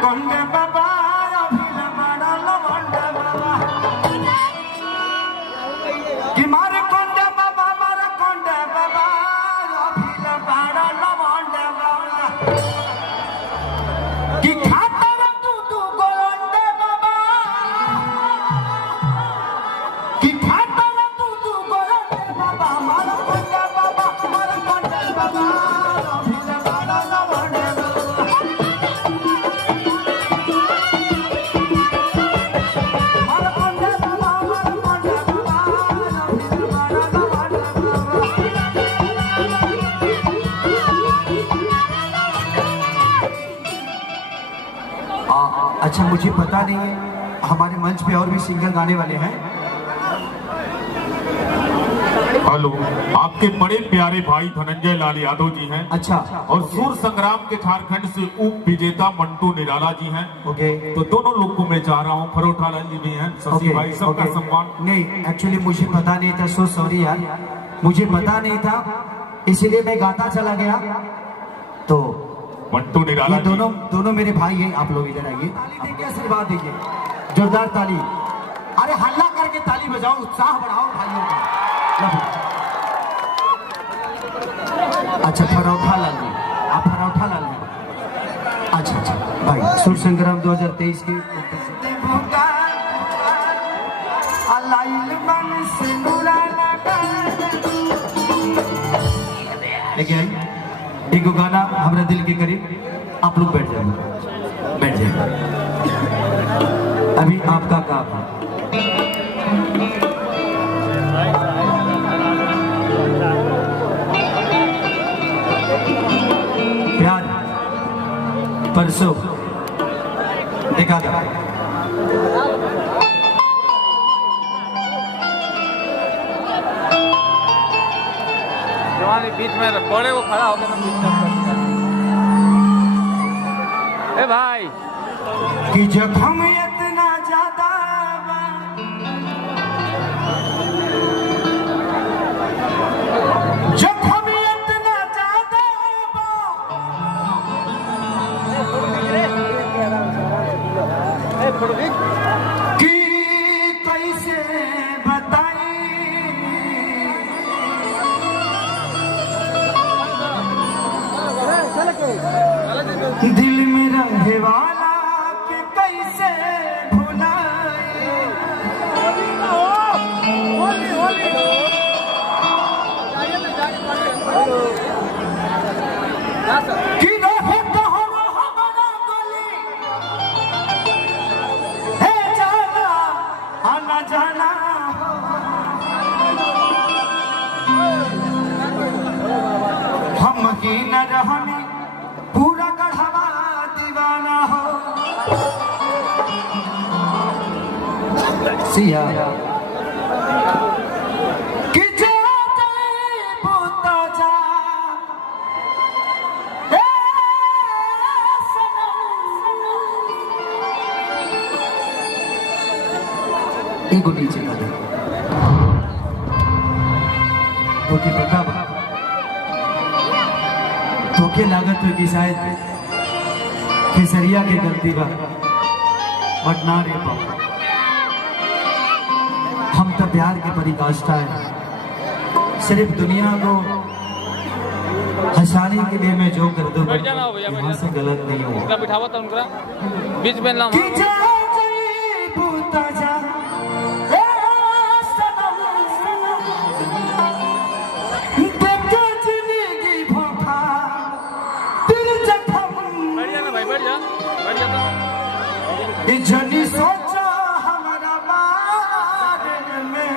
konde baba abhila bada lavanda baba ki mare konde baba abhila bada lavanda baba ki khatar tu golonde baba ki khatar tu golonde baba mara konde baba abhila bada lavanda अच्छा मुझे पता नहीं है हमारे मंच पे और भी singer गाने वाले हैं। हेलो, आपके बड़े प्यारे भाई धनंजय लाल यादव जी हैं। अच्छा। और सूर संग्राम के झारखंड से उप विजेता मंटू निराला जी हैं। ओके। तो दोनों लोग को मैं चाह रहा हूँ, फरोठा लाल जी भी हैं, शशि भाई, सबका सम्मान। नहीं, एक्चुअली मुझे पता नहीं था, सो सॉरी यार, मुझे पता नहीं था, इसीलिए मैं गाता चला गया। तो मंटू निराला ये दोनों मेरे भाई हैं। आप लोग इधर आइए, ताली देके आशीर्वाद दीजिए, जोरदार ताली। अरे हल्ला करके ताली बजाओ, उत्साह बढ़ाओ भाइयों का। अच्छा, फरोठा लाल जी, आप फरोठा लाल हैं। अच्छा अच्छा भाई, सुर संग्राम 2023 की लेके आई एक गाना हमारे दिल के करीब। आप लोग बैठ जाए, बैठ जाए, अभी आपका काम है। प्यार परसों देखा था, बीच में बड़े वो खड़ा हो गया। ए भाई कि जख्म इतना ज्यादा जख्म इतना ज्यादा कि कैसे बताई दिल में रहने वाला कि कैसे भुलाए। कि रहे कहाँ हमारा गली है, जाना आना जाना हम ही न रहने पूरा गढ़वा दीवाना हो। सिया कि जा जाइबो तो जा ए सनम। एगो नीचे का दे तो कि पता बा तो के लागत हुई कि शायद केसरिया की गलती बा, बट ना रे पापा, हम तो प्यार के परिकाष्ठा है। सिर्फ दुनिया को हंसाने के लिए मैं जो कर दूं वहां से गलत नहीं हो। बिठावा था उनका बीच में ना जनी सोचा हमारा बारे में।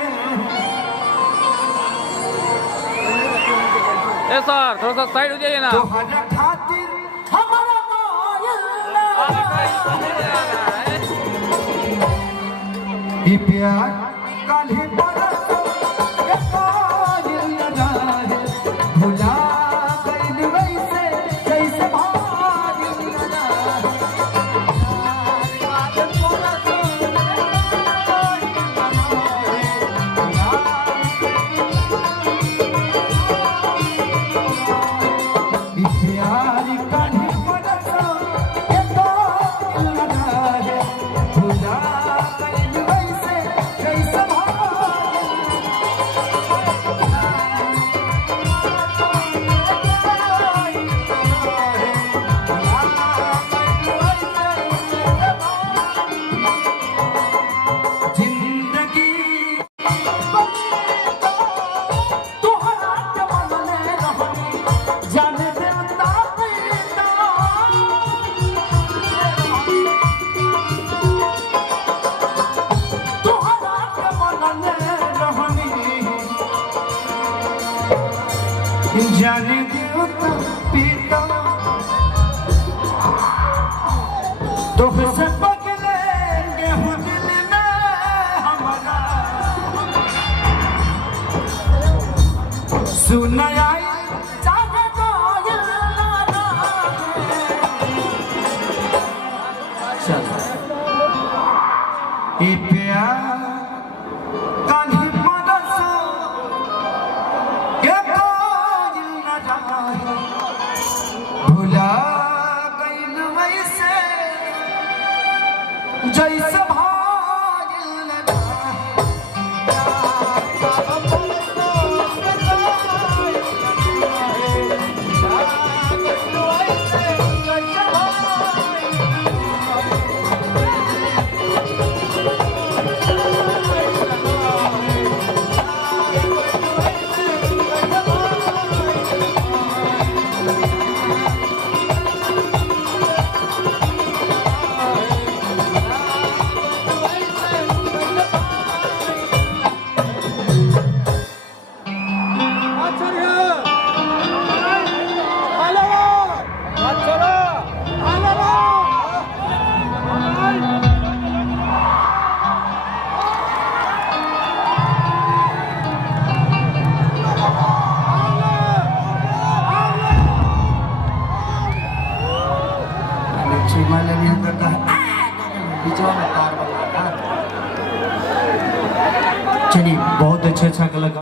ए सर थोड़ा सा साइड हो जाइए ना। तो हर खातिर हमारा ये प्यार कल ही बरसों ये कायल लगा है, भुला गइल वैसे जैसे भारी लगा है। प्यार कल ही बरसों ये कायल जाने क्यों तो पीता तो से पकड़ेंगे हूँ दिल में हमारा सुना आई चाहे तो चल ये प्यार कान्ही मदसा के कोई न जाए भुला गइल वैसे जैसे भागिल न चलिए बहुत अच्छा कलाकार